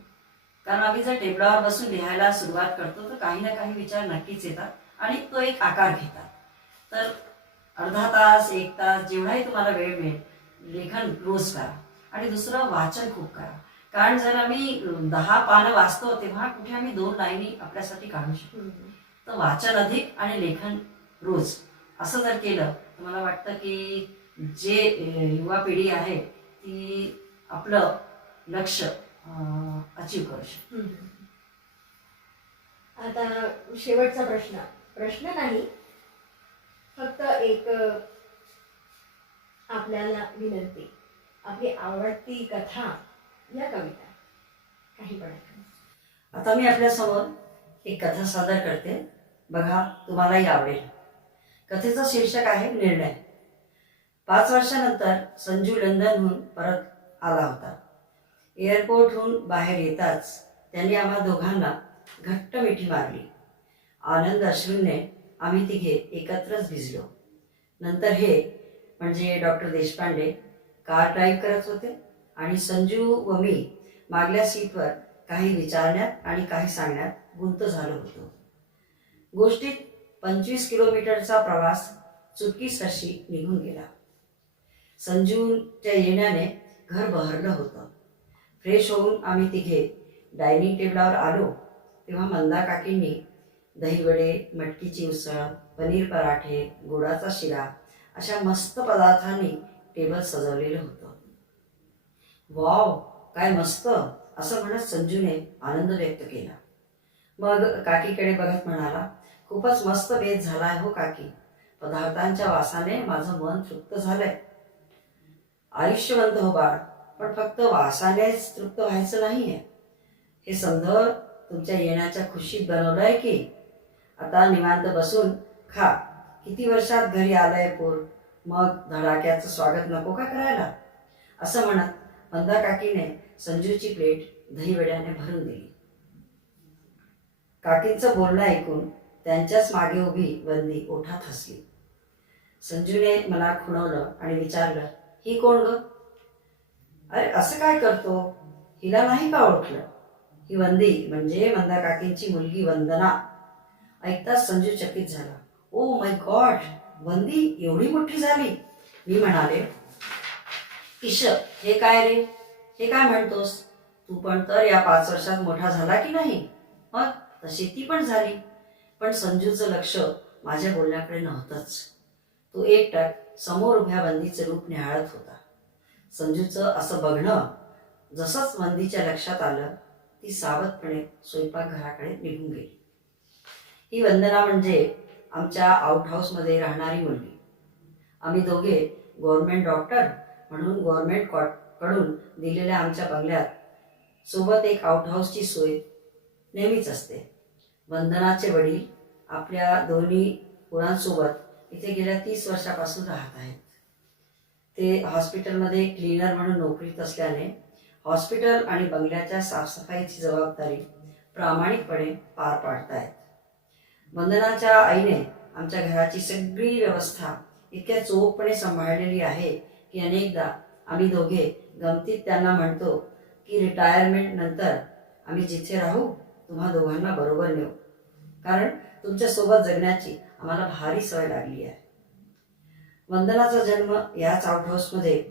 कारण आम्ही जर टेबलावर बसून लिहायला सुरुवात करतो तर काही ना काही विचार नक्कीच येतात आणि तो एक आकार घेतात. तर अर्धा तास, 1 तास जेवढाही तुम्हाला वेळ मिळेल लेखन रोज करा. आणि दुसरं वाचन खूप करा. कारण जर आम्ही 10 पानं वाचतो तेव्हा कुठे आम्ही 2 लाईनी आपल्यासाठी काढू शकतो. तर वाचन अधिक आणि लेखन रोज असं जर केलं तर मला वाटतं की जे युवा पिढी आहे ती आपलं लक्ष अचीव करू शकते. आता शेवटचा प्रश्न नाही, फक्त एक आपल्याला विनंती. आपली आवडती कथा या कविता काही पण आहे. आता मी आपल्यासमोर एक कथा सादर करते, बघा तुम्हालाही आवडेल. कथेचं शीर्षक आहे निर्णय. 5 वर्षानंतर संजू लंडनहून परत आला होता. एअरपोर्टहून बाहेर येताच त्यांनी आम्हा दोघांना घट्ट मिठी मारली. आनंद अश्रूंनी आम्ही तिघे एकत्रच भिजलो. नंतर हे म्हणजे डॉक्टर देशपांडे कार ड्राईव्ह करत होते आणि संजू व मी मागल्या सीटवर काही विचारण्यात आणि काही सांगण्यात गुंत झालो होतो. गोष्टीत 25 किलोमीटरचा प्रवास चुटकीसरशी निघून गेला. संजूच्या येण्याने घर बहरलं होतं. फ्रेश होऊन आम्ही तिघे डायनिंग टेबलावर आलो तेव्हा मंदा काकींनी दहीवडे, मटकीची उसळ, पनीर पराठे, गुळाचा शिरा अशा मस्त पदार्थांनी टेबल सजवलेलं होतं. वाव, काय मस्त, असं म्हणत संजूने आनंद व्यक्त केला. मग काकीकडे बघत म्हणाला, खूपच मस्त बेत झालाय हो काकी. पदार्थांच्या वासाने माझं मन तृप्त झालंय. आयुष्यवंत हो बाळ, पण फक्त वासानेच तृप्त व्हायचं नाहीये. हे समज तुमच्या येण्याच्या खुशीत बनवलंय की. आता निवांत बसून खा. किती वर्षात घरी आलंय पोर, मग धडाक्याचं स्वागत नको का करायला? असं म्हणत मंदा काकीने संजूची प्लेट दहीवड्याने भरून दिली. काकींचं बोलणं ऐकून त्यांच्याच मागे उभी वंदी ओठात हसली. संजूने मला खुणवलं आणि विचारलं, ही कोण ग? अरे असं काय करतो, हिला नाही का ओळखलं? ही वंदी म्हणजे मंदा काकींची मुलगी वंदना. ऐकताच संजू चकित झाला. ओ माय गॉड, वंदी एवढी मोठी झाली? मी म्हणाले, इश, हे काय रे, हे काय म्हणतोस? तू पण तर या 5 वर्षात मोठा झाला की नाही? मग तशी ती पण झाली. पण संजूचं लक्ष माझ्या बोलण्याकडे नव्हतंच. तो एकटक समोर उभ्या वंदीचं रूप निहाळत होता. संजूचं असं बघणं जसंच वंदीच्या लक्षात आलं, ती सावधपणे स्वयंपाकघराकडे निघून गेली. ही वंदना म्हणजे आमच्या आउटहाऊसमध्ये राहणारी मुलगी. आम्ही दोघे गव्हर्नमेंट डॉक्टर म्हणून गव्हर्नमेंट कडून दिलेल्या आमच्या बंगल्यात सोबत एक आउटहाऊसची सोय नेहमीच असते. वंदनाचे वडील आपल्या दोन्ही मुलांसोबत इथे गेल्या 30 वर्षापासून राहत आहेत. ते हॉस्पिटलमध्ये क्लीनर म्हणून नोकरीत असल्याने हॉस्पिटल आणि बंगल्याच्या साफसफाईची जबाबदारी प्रामाणिकपणे पार पाडतायत. वंदनाच्या आईने आमच्या घराची सगळी व्यवस्था इतक्या चोखपणे सांभाळलेली आहे की अनेकदा आम्ही दोघे गमतीत त्यांना म्हणतो की रिटायरमेंट नंतर आम्ही जिथे राहू तुम्हा दोघांना बरोबर नेऊ, कारण तुमच्यासोबत जगण्याची आम्हाला भारी सवय लागली आहे. वंदनाचा जन्म याच आउटहाऊसमध्ये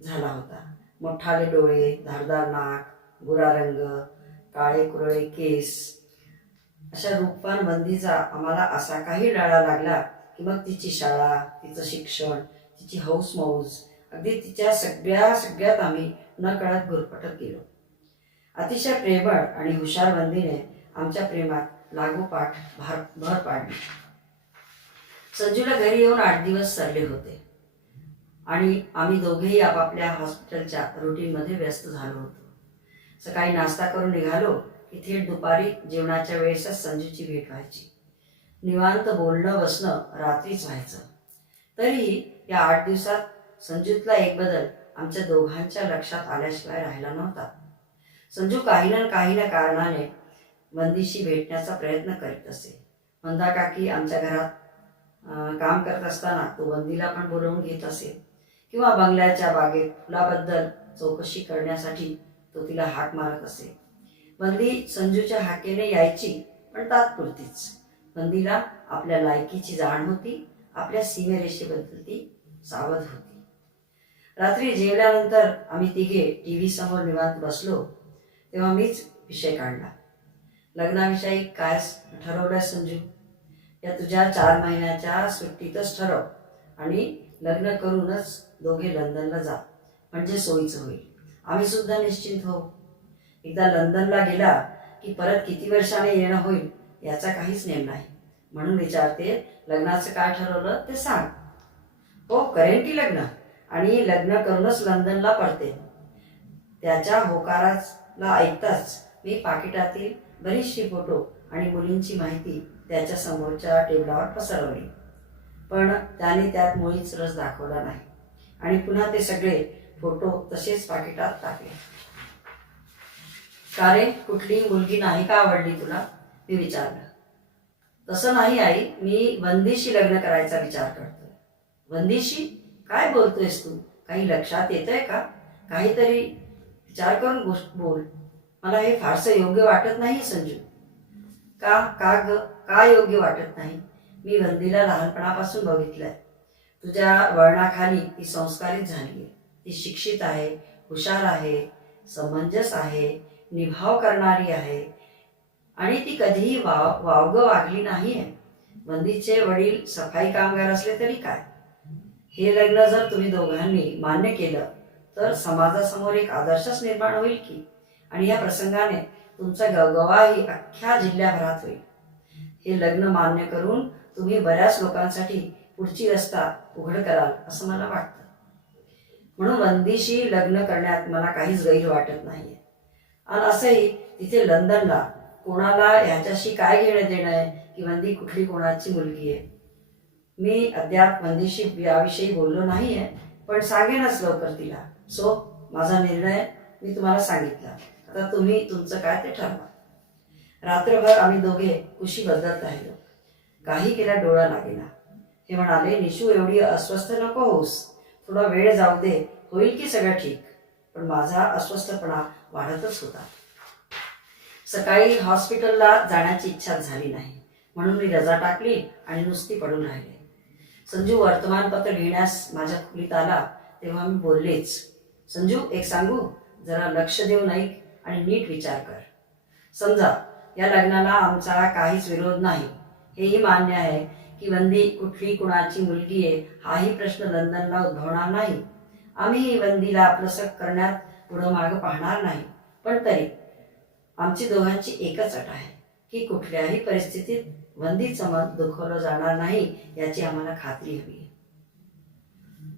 झाला होता. मोठाले डोळे, धारदार नाक, गोरा रंग, काळे कुरळे केस, अशा रूपवान वंदीचा आम्हाला असा काही लळा लागला की मग तिची शाळा, तिचं शिक्षण, तिची हौस मौज, अगदी तिच्या सगळ्यात आम्ही न कळत गुरफटत गेलो. अतिशय प्रेमळ आणि हुशार वंदीने आमच्या प्रेमात लागोपाठ भर पाडली. संजूला घरी येऊन 8 दिवस सरले होते आणि आम्ही दोघेही आपापल्या हॉस्पिटलच्या रुटीनमध्ये व्यस्त झालो होतो. सकाळी नाश्ता करून निघालो की थेट दुपारी जेवणाच्या वेळेसच संजूची भेट व्हायची. निवांत बोलणं बसणं रात्रीच व्हायचं. तरीही या 8 दिवसात संजूतला एक बदल आमच्या दोघांच्या लक्षात आल्याशिवाय राहिला नव्हता. संजू काही ना कारणाने वंदीशी भेटण्याचा प्रयत्न करीत असे. मंदा काकी आमच्या घरात काम करत असताना तो वंदीला पण बोलवून घेत असे किंवा बंगल्याच्या बागेत फुलाबद्दल चौकशी करण्यासाठी तो तिला हाक मारत असे. वंदी संजूच्या हाकेने यायची, पण तात्पुरतीच. वंदीला आपल्या लायकीची जाण होती, आपल्या सीमेरेषेबद्दल ती सावध होती. रात्री जेवल्यानंतर आम्ही तिघे टीव्ही समोर निवांत बसलो तेव्हा मीच विषय काढला. लग्नाविषयी काय ठरवलंय संजू? या तुझ्या 4 महिन्याच्या सुट्टीतच ठरव आणि लग्न करूनच दोघे लंडनला जा, म्हणजे सोयीचं होईल. आम्ही सुद्धा निश्चिंत होऊ. एकदा लंडनला गेला की परत किती वर्षाने येणं होईल याचा काहीच नेम नाही. म्हणून विचारते, लग्नाचं काय ठरवलं ते सांग. हो, करेन की लग्न, आणि लग्न करूनच लंडनला पडते. त्याच्या होकाराला ऐकताच मी पाकिटातील बरीचशी फोटो आणि मुलींची माहिती त्याच्या समोरच्या टेबलावर पसरवली. पण त्याने त्यात मुळीच रस दाखवला नाही आणि पुन्हा ते सगळे फोटो तसेच पाकिटात टाकले. का रे, कुठली मुलगी नाही का आवडली तुला? मी विचारलं. तसं नाही आई, मी वंदीशी लग्न करायचा विचार करतोय. वंदीशी? काय बोलतोयस तू? काही लक्षात येतंय का? काहीतरी विचार करून गोष्ट बोल. मला हे फारसं योग्य वाटत नाही संजू. का योग्य वाटत नाही? मी वंदीला लहानपणापासून बघितलंय. तुझ्या वळणाखाली ती संस्कारित झाली आहे. ती शिक्षित आहे, हुशार आहे, समंजस आहे, निभाव करणारी आहे आणि ती कधीही वावगं वागली नाहीये. वंदीचे वडील सफाई कामगार असले तरी काय? हे लग्न जर तुम्ही दोघांनी मान्य केलं तर समाजासमोर एक आदर्शच निर्माण होईल की. आणि या प्रसंगाने तुमचा गवगवाही अख्ख्या जिल्ह्याभरात होईल. हे लग्न मान्य करून तुम्ही बऱ्याच लोकांसाठी पुढची रस्ता उघड कराल असं मला वाटतं. म्हणून वंदीशी लग्न करण्यात मला काहीच गैर वाटत नाहीये. आणि असंही तिथे लंडनला कोणाला ह्याच्याशी काय घेणं देणं आहे की वंदी कुठली कोणाची मुलगी आहे. मी अद्याप वंदीशी याविषयी बोललो नाहीये, पण सांगेनच लवकर तिला. सो माझा निर्णय मी तुम्हाला सांगितला. आता तुम्ही तुमचं काय ते ठरवा. रात्रभर आम्ही दोघे कुशी बदलत राहिलो. काही केला डोळा लागेना. हे म्हणाले, निशू एवढी अस्वस्थ नको होऊस, थोडा वेळ जाऊ दे, होईल की सगळं ठीक. पण माझा अस्वस्थपणा वाढतच होता. सकाळी हॉस्पिटलला जाण्याची इच्छा झाली नाही, म्हणून मी रजा टाकली आणि नुसती पडून राहिले. संजू वर्तमानपत्र घेण्यास माझ्या खोलीत आला तेव्हा मी बोललेच, संजू एक सांगू, जरा लक्ष देऊन ऐक आणि नीट विचार कर. समजा या लग्नाला आमचा काहीच विरोध नाही, हेही मान्य आहे की वंदी कुठली कुणाची मुलगी आहे हाही प्रश्न लंडनला उद्भवणार नाही. आम्ही वंदीला आपलंसं करण्यात पुढं मागं पाहणार नाही. पण तरी आमची दोघांची एकच अट आहे की कुठल्याही परिस्थितीत वंदीचं मन दुखवलं जाणार नाही याची आम्हाला खात्री हवी आहे.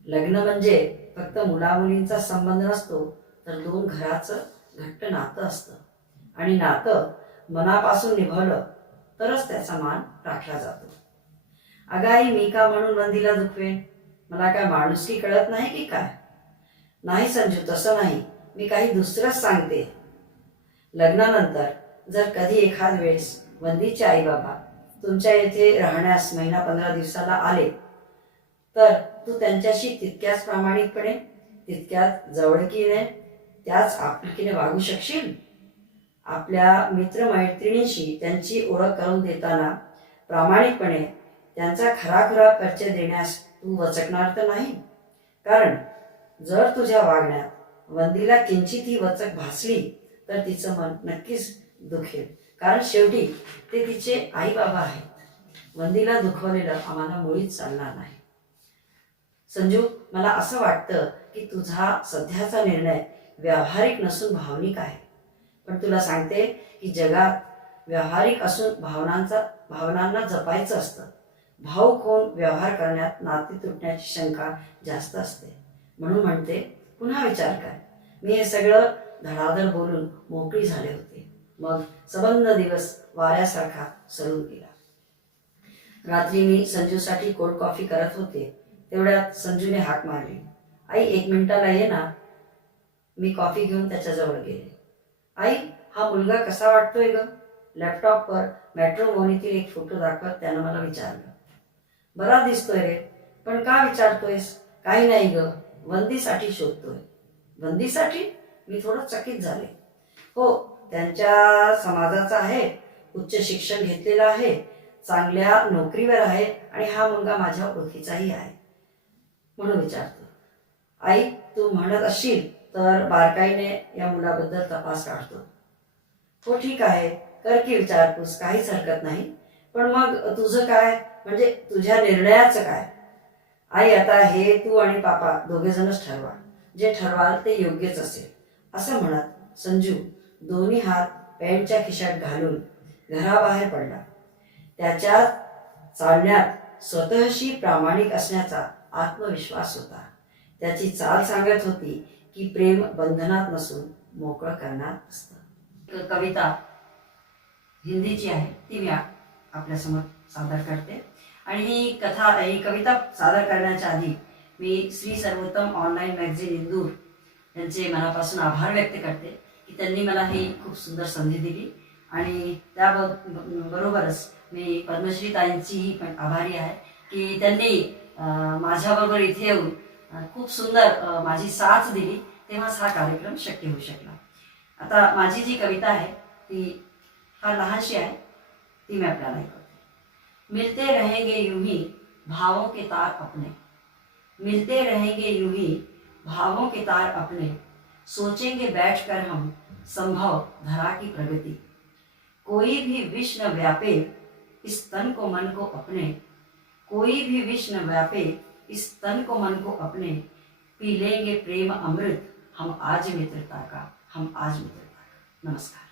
लग्न म्हणजे फक्त मुलामुलींचा संबंध नसतो, तर दोन घराचं घट्ट नातं असतं. आणि नातं मनापासून निभावलं तरच त्याचा मान राखला जातो. अगाई मी का म्हणून वंदीला दुखवेन? मला काय माणुसकी कळत नाही की काय? नाही संजू, तसं नाही. मी काही दुसरंच सांगते. लग्नानंतर जर कधी एखाद वेळेस वंदीचे आई बाबा तुमच्या येथे राहण्यास महिना 15 दिवसाला आले तर तू त्यांच्याशी तितक्याच प्रामाणिकपणे, तितक्याच जवळकीने, त्याच आपुलकीने वागू शकशील. आपल्या मित्रमैत्रिणींशी त्यांची ओळख करून देताना प्रामाणिकपणे त्यांचा खराखुरा परिचय देण्यास तू वचकणार तर नाही. कारण जर तुझ्या वागण्यात वंदीला किंचितही वचक भासली तर तिचं मन नक्कीच दुखेल. कारण शेवटी ते तिचे आई बाबा आहेत. वंदीला दुखवलेलं आम्हाला मुळीच चालणार नाही. संजू, मला असं वाटतं की तुझा सध्याचा निर्णय व्यावहारिक नसून भावनिक आहे. पण तुला सांगते की जगात व्यावहारिक असून भावनांना जपायचं असतं. भावुक होऊन व्यवहार करण्यात नाती तुटण्याची शंका जास्त असते. म्हणून म्हणते, पुन्हा विचार कर. मी हे सगळं धडाधड बोलून मोकळी झाले होते. मग सबंध दिवस वाऱ्यासारखा सरून गेला. रात्री मी संजूसाठी कोल्ड कॉफी करत होते, तेवढ्यात संजूने हाक मारली, आई 1 मिनिटाला ये ना. मी कॉफी घेऊन त्याच्याजवळ गेले. आई, हा मुलगा कसा वाटतोय ग? लॅपटॉपवर मॅट्रोमोनीतील एक फोटो दाखवत त्यानं मला विचारलं. बरा दिसतोय रे, पण का विचारतोयस? काही नाही ग, वंदीसाठी शोधतोय. वंदीसाठी? मी थोडं चकित झाले. हो, त्यांच्या समाजाचा आहे, उच्च शिक्षण घेतलेलं आहे, चांगल्या नोकरीवर आहे आणि हा मुलगा माझ्या ओळखीचाही आहे, म्हणून विचारतो. आई, तू म्हणत असशील तर बारकाईने या मुलाबद्दल तपास काढतो. हो ठीक आहे, कर की विचारपूस, काहीच हरकत नाही. पण मग तुझं काय, म्हणजे तुझ्या निर्णयाचं काय? आई, आता हे तू आणि पापा दोघेजणच ठरवा. जे ठरवाल ते योग्यच असेल. असं म्हणत संजू दोन्ही हात पॅन्टच्या खिशात घालून घराबाहेर पडला. त्याच्या चालण्यात स्वतःशी प्रामाणिक असण्याचा आत्मविश्वास होता. त्याची चाल सांगत होती की प्रेम बंधनात नसून मोकळं करण्यात असतं. कविता हिंदीची आहे, ती मी आपल्यासमोर सादर करते. आणि ही कविता सादर करण्याच्या आधी मी श्री सर्वोत्तम ऑनलाईन मॅगझिन इंदूर यांचे मनापासून आभार व्यक्त करते की त्यांनी मला ही खूप सुंदर संधी दिली. आणि त्याबरोबरच मी पद्मश्री ताईंचीही पण आभारी आहे की त्यांनी माझ्याबरोबर इथे येऊन खूप सुंदर माझी साथ दिली, तेव्हाच हा कार्यक्रम शक्य होऊ शकला. आता माझी जी कविता आहे ती फार लहानशी आहे, ती मी आपल्याला ऐकवते. मिलते रहेंगे यूं ही भावों के तार अपने, मिलते रहेंगे यूं ही भावों के तार अपने, सोचेंगे बैठकर हम संभव धरा की प्रगति, कोई भी विष न व्यापे इस तन को मन को अपने, कोई भी विष न व्यापे इस तन को मन को अपने, पी लेंगे प्रेम अमृत, हम आज मित्रता का, हम आज मित्रता का। नमस्कार।